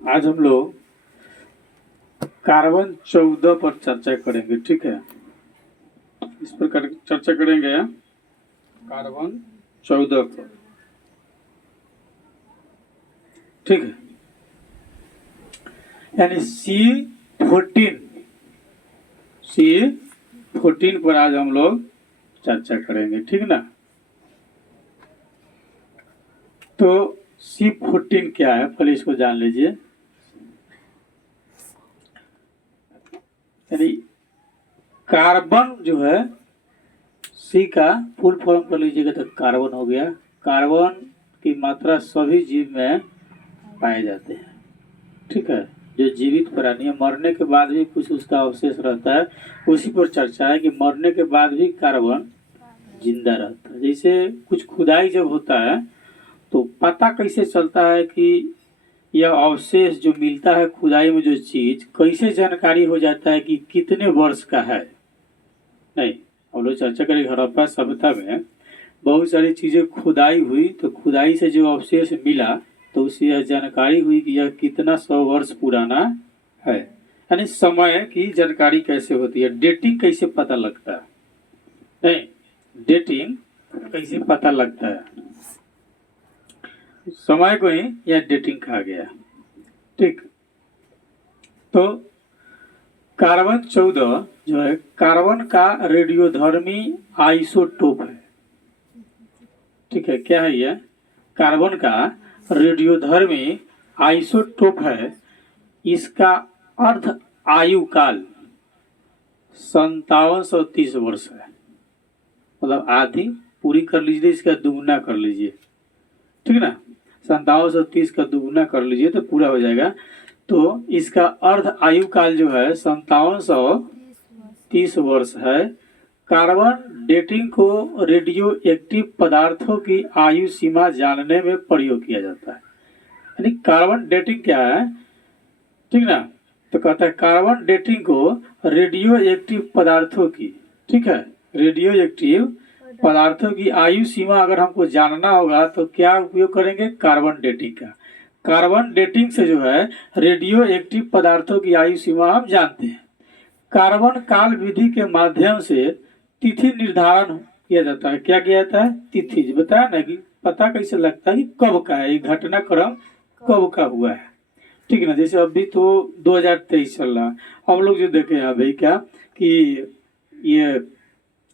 आज हम लोग कार्बन 14 पर चर्चा करेंगे। ठीक है, इस पर चर्चा करेंगे कार्बन 14 पर। ठीक है, यानी C14 पर आज हम लोग चर्चा करेंगे। ठीक ना। तो C14 क्या है, पहले इसको जान लीजिए। यानी कार्बन जो है, सी का फुल फॉर्म कर लीजिएगा तो कार्बन हो गया। कार्बन की मात्रा सभी जीव में पाए जाते हैं। ठीक है, जो जीवित प्राणी है, मरने के बाद भी कुछ उसका अवशेष रहता है। उसी पर चर्चा है कि मरने के बाद भी कार्बन जिंदा रहता है। जैसे कुछ खुदाई जब होता है तो पता कैसे चलता है कि यह अवशेष जो मिलता है खुदाई में, जो चीज कैसे जानकारी हो जाता है कि कितने वर्ष का है। नहीं, हम लोग चर्चा करेंगे हड़प्पा सभ्यता में बहुत सारी चीजें खुदाई हुई, तो खुदाई से जो अवशेष मिला तो उससे यह जानकारी हुई कि यह कितना 100 वर्ष पुराना है। यानी समय की जानकारी कैसे होती है, डेटिंग कैसे पता लगता है। नहीं, डेटिंग कैसे पता लगता है, समय को ही यह डेटिंग कहा गया। ठीक, तो कार्बन 14 जो है कार्बन का रेडियोधर्मी आइसोटोप है। ठीक है, क्या है यह? कार्बन का रेडियोधर्मी आइसोटोप है। इसका अर्ध आयु काल 5730 वर्ष है। मतलब आधी पूरी कर लीजिए, इसका दुगुना कर लीजिए। ठीक ना, 5730 का दुगुना कर लीजिए तो पूरा हो जाएगा। तो इसका अर्ध आयु काल जो है 5730 वर्ष है। कार्बन डेटिंग को रेडियो एक्टिव पदार्थों की आयु सीमा जानने में प्रयोग किया जाता है। यानी कार्बन डेटिंग क्या है? ठीक ना, तो कहता है कार्बन डेटिंग को रेडियो एक्टिव पदार्थों की, ठीक है, रेडियो एक्टिव पदार्थों की आयु सीमा अगर हमको जानना होगा तो क्या उपयोग करेंगे? कार्बन डेटिंग का। कार्बन डेटिंग से जो है रेडियो एक्टिव पदार्थों की आयु सीमा हम जानते हैं। कार्बन काल विधि के माध्यम से तिथि निर्धारण किया जाता है। क्या किया जाता है? तिथि। बताया ना कि पता कैसे लगता है कि कब का है, ये घटनाक्रम कब का हुआ है। ठीक है ना, जैसे अभी तो 2023 चल रहा है, हम लोग जो देखे हैं अभी क्या कि ये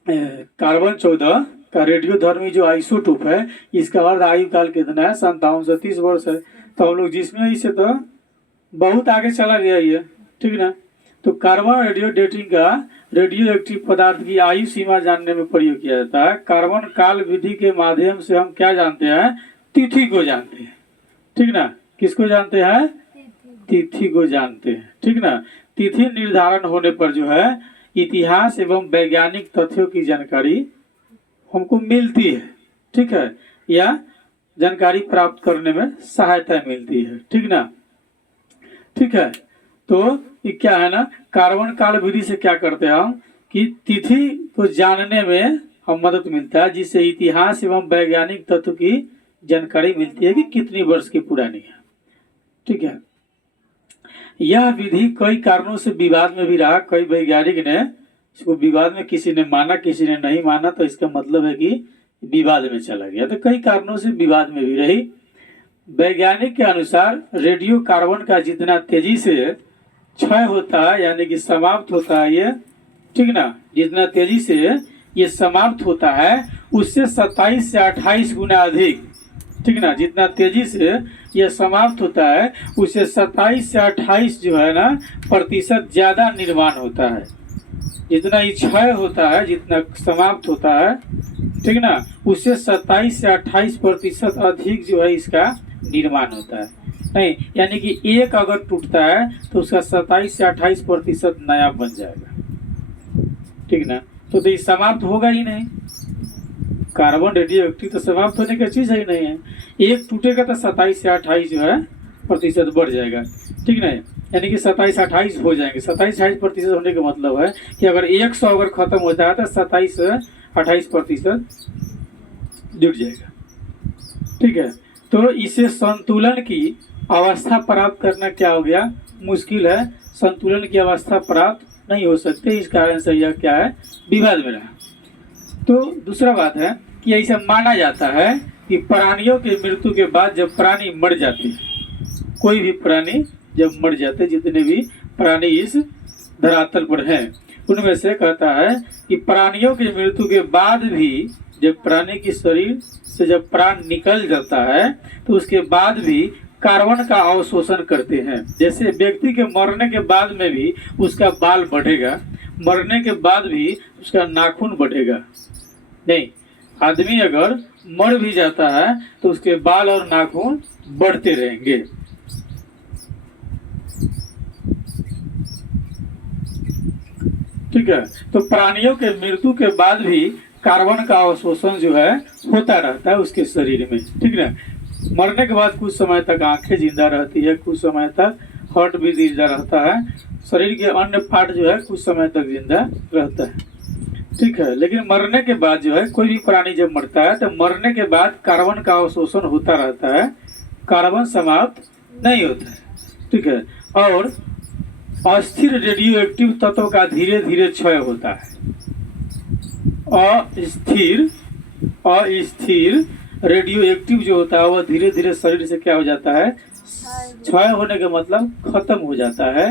कार्बन 14 का रेडियोधर्मी जो आइसोटोप है, इसका अर्ध आयु काल कितना है? 5730 वर्ष है। तो हम लोग जिसमें इसे तो बहुत आगे चला गया ये। ठीक ना, तो कार्बन रेडियो डेटिंग का रेडियो एक्टिव पदार्थ की आयु सीमा जानने में प्रयोग किया जाता है। कार्बन काल विधि के माध्यम से हम क्या जानते हैं? तिथि को जानते हैं। ठीक ना, किसको जानते हैं? तिथि को जानते हैं। ठीक ना, तिथि निर्धारण होने पर जो है इतिहास एवं वैज्ञानिक तथ्यों की जानकारी हमको मिलती है। ठीक है, या जानकारी प्राप्त करने में सहायता मिलती है। ठीक ना, ठीक है। तो ये क्या है ना, कार्बन काल विधि से क्या करते हैं हम कि तिथि को जानने में हम मदद मिलता है, जिससे इतिहास एवं वैज्ञानिक तत्व की जानकारी मिलती है कि कितनी वर्ष की पुरानी है। ठीक है, यह विधि कई कारणों से विवाद में भी रहा। कई वैज्ञानिक ने इसको विवाद में, किसी ने माना किसी ने नहीं माना, तो इसका मतलब है कि विवाद में चला गया। तो कई कारणों से विवाद में भी रही। वैज्ञानिक के अनुसार रेडियो कार्बन का जितना तेजी से क्षय होता है, यानी कि समाप्त होता है ये, ठीक ना, जितना तेजी से ये समाप्त होता है उससे 27 से 28 गुना अधिक, ठीक ना, जितना तेजी से ये समाप्त होता है उससे 27 से 28 जो है ना प्रतिशत ज्यादा निर्माण होता है। जितना ये क्षय होता है, जितना समाप्त होता है, ठीक ना, उससे 27 से 28% अधिक जो है इसका निर्माण होता है। नहीं, यानी कि एक अगर टूटता है तो उसका 27 से 28% नया बन जाएगा। ठीक ना, तो ये समाप्त होगा ही नहीं। कार्बन रेडियो एक्टिव तो समाप्त होने की चीज ही नहीं है। एक टूटेगा तो 27 से 28 जो है प्रतिशत बढ़ जाएगा। ठीक ना, यानी कि 27-28 हो जाएंगे। 27-28% होने का मतलब है कि अगर 100 अगर खत्म होता है तो 27 से 28% जुड़ जाएगा। ठीक है, तो इसे संतुलन की अवस्था प्राप्त करना क्या हो गया, मुश्किल है, संतुलन की अवस्था प्राप्त नहीं हो सकती। इस कारण से यह क्या है, विवाद में रहा। तो दूसरा बात है कि ऐसा माना जाता है कि प्राणियों की मृत्यु के बाद जब प्राणी मर जाते हैं, कोई भी प्राणी जब मर जाते हैं, जितने भी प्राणी इस धरातल पर हैं, उनमें से कहता है कि प्राणियों की मृत्यु के बाद भी जब प्राणी की शरीर से जब प्राण निकल जाता है तो उसके बाद भी कार्बन का अवशोषण करते हैं। जैसे व्यक्ति के मरने के बाद में भी उसका बाल बढ़ेगा, मरने के बाद भी उसका नाखून बढ़ेगा। नहीं, आदमी अगर मर भी जाता है तो उसके बाल और नाखून बढ़ते रहेंगे। ठीक है, तो प्राणियों के मृत्यु के बाद भी कार्बन का अवशोषण जो है होता रहता है उसके शरीर में। ठीक है, मरने के बाद कुछ समय तक आंखें जिंदा रहती है, कुछ समय तक हार्ट भी जिंदा रहता है, शरीर के अन्य पार्ट जो है कुछ समय तक जिंदा रहता है। ठीक है, लेकिन मरने के बाद जो है कोई भी प्राणी जब मरता है तो मरने के बाद कार्बन का अवशोषण होता रहता है, कार्बन समाप्त नहीं होता है। ठीक है, और अस्थिर रेडियो एक्टिव तत्व का धीरे धीरे क्षय होता है। अस्थिर रेडियो एक्टिव जो होता है वह धीरे धीरे शरीर से क्या हो जाता है, क्षय होने का मतलब खत्म हो जाता है,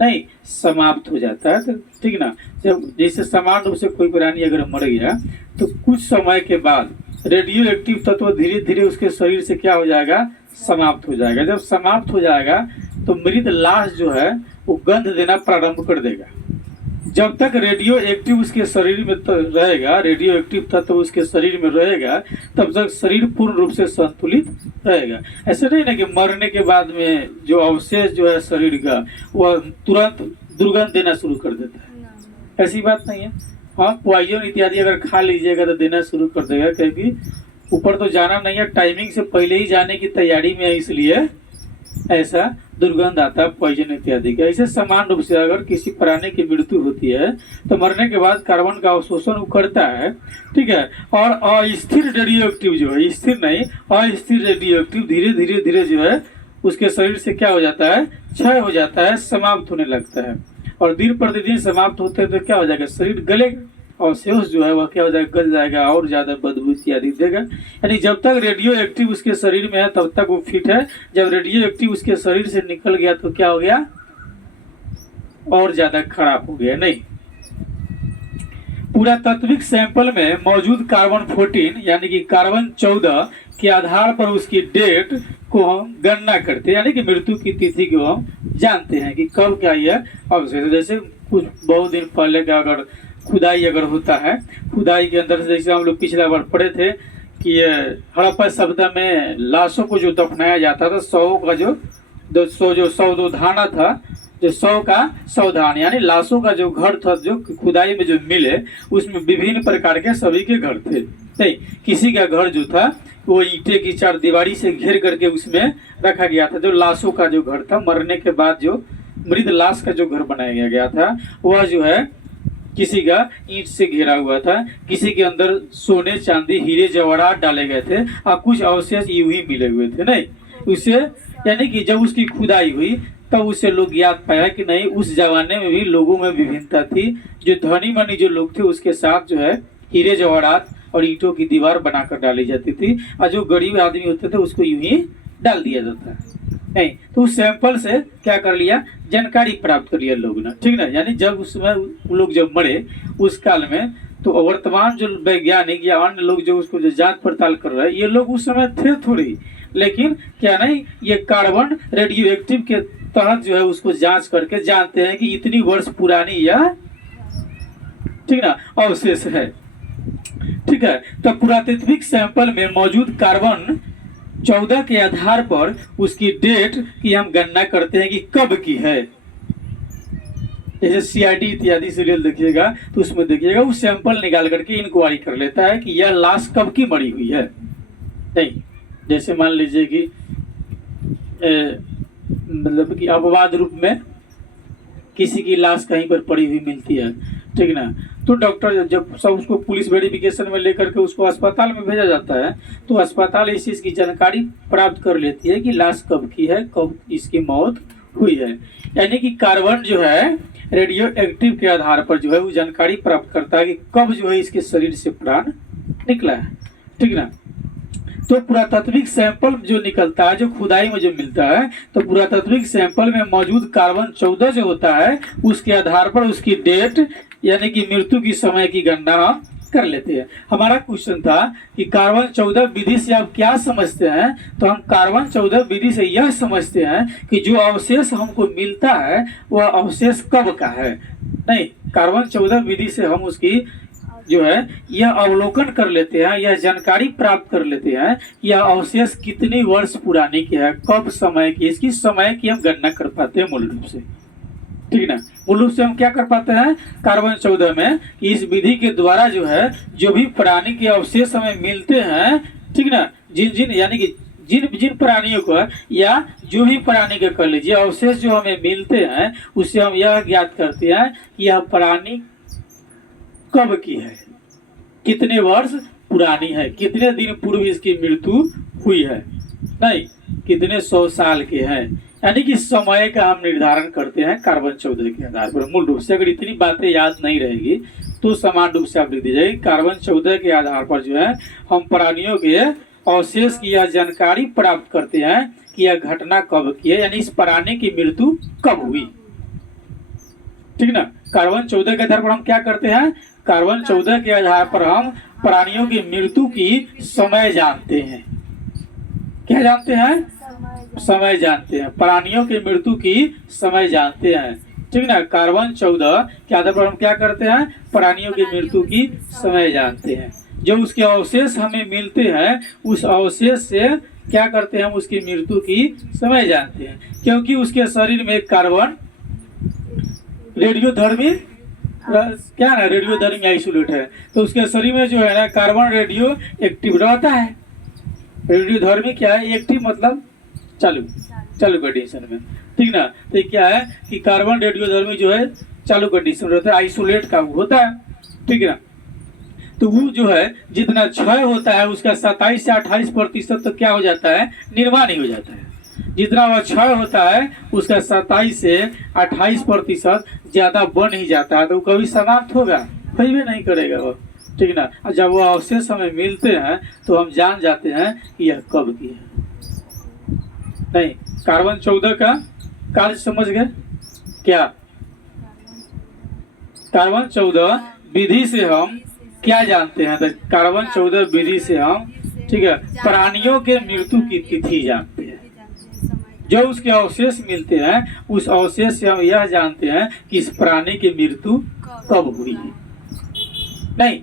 नहीं समाप्त हो जाता है। तो ठीक ना, जब जैसे समान रूप से कोई प्राणी अगर मर गया तो कुछ समय के बाद रेडियो एक्टिव तत्व धीरे धीरे उसके शरीर से क्या हो जाएगा, समाप्त हो जाएगा। जब समाप्त हो जाएगा तो मृत लाश जो है वो गंध देना प्रारंभ कर देगा। जब तक रेडियो एक्टिव उसके शरीर में रहेगा, रेडियो एक्टिव तत्व उसके शरीर में रहेगा, तब तक शरीर पूर्ण रूप से संतुलित रहेगा। ऐसा नहीं ना कि मरने के बाद में जो अवशेष जो है शरीर का वह तुरंत दुर्गंध देना शुरू कर देता है, ऐसी बात नहीं है। हाँ, पॉइजन इत्यादि अगर खा लीजिएगा तो देना शुरू कर देगा, क्योंकि ऊपर तो जाना नहीं है, टाइमिंग से पहले ही जाने की तैयारी में है, इसलिए ऐसा दुर्गंध आता है पॉइजन इत्यादि का। ऐसे समान रूप से अगर किसी प्राणी की मृत्यु होती है तो मरने के बाद कार्बन का अवशोषण करता है। ठीक है, और अस्थिर रेडियो एक्टिव जो है, स्थिर नहीं अस्थिर रेडियो एक्टिव धीरे धीरे धीरे जो है उसके शरीर से क्या हो जाता है, क्षय हो जाता है, समाप्त होने लगता है। और दिन प्रतिदिन समाप्त होते हैं तो क्या हो जाएगा, शरीर गलेगा और शेष जो है वह क्या हो जाएगा, गल जाएगा और ज्यादा बदबू इत्यादि देगा। यानी जब तक रेडियो एक्टिव उसके शरीर में है तब तक वो फिट है, जब रेडियो एक्टिव उसके शरीर से निकल गया तो क्या हो गया, और ज्यादा खराब हो गया। नहीं, पुरातात्विक सैंपल में मौजूद कार्बन 14 यानी कि कार्बन 14 के आधार पर उसकी डेट को हम गणना करते हैं, यानी कि मृत्यु की तिथि को हम जानते हैं कि कब क्या यह अवशेष। जैसे कुछ बहुत दिन पहले का अगर खुदाई अगर होता है, खुदाई के अंदर से जैसे हम लोग पिछला बार पढ़े थे कि ये हड़प्पा सभ्यता में लाशों को जो दफनाया जाता था, 100 का जो सौधाना था, जो 100 का सौधान यानी लाशों का जो घर था, जो खुदाई में जो मिले उसमें विभिन्न प्रकार के सभी के घर थे। नहीं, किसी का घर जो था वो ईंटे की चार दीवारी से घेर करके उसमें रखा गया था। जो लाशों का जो घर था, मरने के बाद जो मृत लाश का जो घर बनाया गया था वह जो है किसी का ईंट से घेरा हुआ था, किसी के अंदर सोने चांदी हीरे जवाहरात डाले गए थे और कुछ अवशेष यूं ही मिले हुए थे। नहीं, उसे यानी कि जब उसकी खुदाई हुई तब उससे लोग याद पाया कि नहीं, उस जमाने में भी लोगों में विभिन्नता थी। जो धनी मनी जो लोग थे उसके साथ जो है हीरे जवाहरात और ईंटों की दीवार बनाकर डाली जाती थी, और जो गरीब आदमी होते थे उसको यूं ही डाल दिया जाता है। नहीं, तो उस सैंपल से क्या कर लिया, जानकारी प्राप्त कर लिया लोग ने। ठीक ना, यानी जब उसमें लोग जब मरे उस काल में, तो वर्तमान जो वैज्ञानिक या अन्य लोग जो उसको जो जांच पड़ताल कर रहे हैं, ये लोग उस समय थे थोड़ी, लेकिन क्या नहीं, ये कार्बन रेडियो एक्टिव के तहत जो है उसको जांच करके जानते हैं कि इतनी वर्ष पुरानी यह ठीक ना अवशेष है। ठीक है, तो पुरातात्विक सैंपल में मौजूद कार्बन 14 के आधार पर उसकी डेट की हम गणना करते हैं कि कब की है। जैसे सीआईडी इत्यादि सीरियल देखिएगा तो उसमें देखिएगा वो सैंपल निकाल करके इंक्वायरी कर लेता है कि यह लाश कब की मरी हुई है। नहीं, जैसे मान लीजिए कि मतलब कि अपवाद रूप में किसी की लाश कहीं पर पड़ी हुई मिलती है, ठीक ना, तो डॉक्टर जब सब उसको पुलिस वेरिफिकेशन में लेकर के उसको अस्पताल में भेजा जाता है, तो अस्पताल इस चीज़ की जानकारी प्राप्त कर लेती है कि लाश कब की है, कब इसकी मौत हुई है। यानी कि कार्बन जो है रेडियो एक्टिव के आधार पर जो है वो जानकारी प्राप्त करता है कि कब जो है इसके शरीर से प्राण निकला है, ठीक ना। तो पुरातात्विक सैंपल जो निकलता है, जो खुदाई में जो मिलता है, तो पुरातात्विक सैंपल में मौजूद कार्बन 14 जो होता है उसके आधार पर उसकी डेट यानी कि मृत्यु की समय की गणना कर लेते हैं। हमारा क्वेश्चन था कि कार्बन 14 विधि से आप क्या समझते हैं, तो हम कार्बन 14 विधि से यह समझते हैं कि जो अवशेष हमको मिलता है वह अवशेष कब का है। नहीं, कार्बन 14 विधि से हम उसकी जो है यह अवलोकन कर लेते हैं, यह जानकारी प्राप्त कर लेते हैं कि यह अवशेष कितनी वर्ष पुरानी की है, कब समय की, इसकी समय की हम गणना कर पाते हैं मूल रूप से, ठीक ना। मूल रूप से हम क्या कर पाते हैं कार्बन 14 में कि इस विधि के द्वारा जो है जो भी प्राणी के अवशेष हमें मिलते हैं, ठीक ना, जिन जिन यानी कि जिन जिन प्राणियों को या जो भी प्राणी के कर लीजिए अवशेष जो हमें मिलते हैं उससे हम यह ज्ञात करते हैं कि यह प्राणी कब की है, कितने वर्ष पुरानी है, कितने दिन पूर्व इसकी मृत्यु हुई है, नहीं कितने 100 साल के हैं। यानी कि समय का हम निर्धारण करते हैं कार्बन 14 के आधार पर। मूल रूप से अगर इतनी बातें याद नहीं रहेगी तो समान रूप से आप लिख दीजिए कार्बन 14 के आधार पर जो है हम प्राणियों के अवशेष की यह जानकारी प्राप्त करते हैं कि यह घटना कब की है, यानी इस प्राणी की मृत्यु कब हुई, ठीक ना। कार्बन 14 के आधार पर हम क्या करते हैं, कार्बन 14 के आधार पर हम प्राणियों की मृत्यु की समय जानते हैं। क्या जानते हैं, समय जानते हैं, प्राणियों की मृत्यु की समय जानते हैं, ठीक ना। कार्बन 14 के आधार पर हम क्या करते हैं, प्राणियों की मृत्यु की समय जानते हैं। जो उसके अवशेष हमें मिलते हैं उस अवशेष से क्या करते हैं, हम उसकी मृत्यु की समय जानते हैं, क्योंकि उसके शरीर में कार्बन रेडियोधर्मी क्या है, रेडियोधर्मी आइसोलेट है, तो उसके शरीर में जो है ना कार्बन रेडियो एक्टिव रहता है। रेडियोधर्मी क्या है, एक्टिव मतलब चालू कंडीशन में, ठीक ना। तो क्या है कि कार्बन रेडियोधर्मी जो है चालू कंडीशन रहता है, आइसोलेट का होता है, ठीक है ना। तो वो जो है जितना क्षय होता है उसका 27 से 28% तो क्या हो जाता है, निर्माण ही हो जाता है। जितना वह क्षय होता है उसका 27 से 28% ज्यादा बन ही जाता है, तो कभी समाप्त होगा, कभी भी नहीं करेगा वो, ठीक ना। और जब वो अवशेष हमें मिलते हैं तो हम जान जाते हैं कि यह कब की है। नहीं, कार्बन 14 का कार्य समझ गए क्या, कार्बन 14 विधि से हम क्या जानते हैं, तो कार्बन 14 विधि से हम, ठीक है, प्राणियों के मृत्यु की तिथि जानते हैं। जो उसके अवशेष मिलते हैं उस अवशेष से हम यह जानते हैं कि इस प्राणी की मृत्यु कब हुई है। नहीं,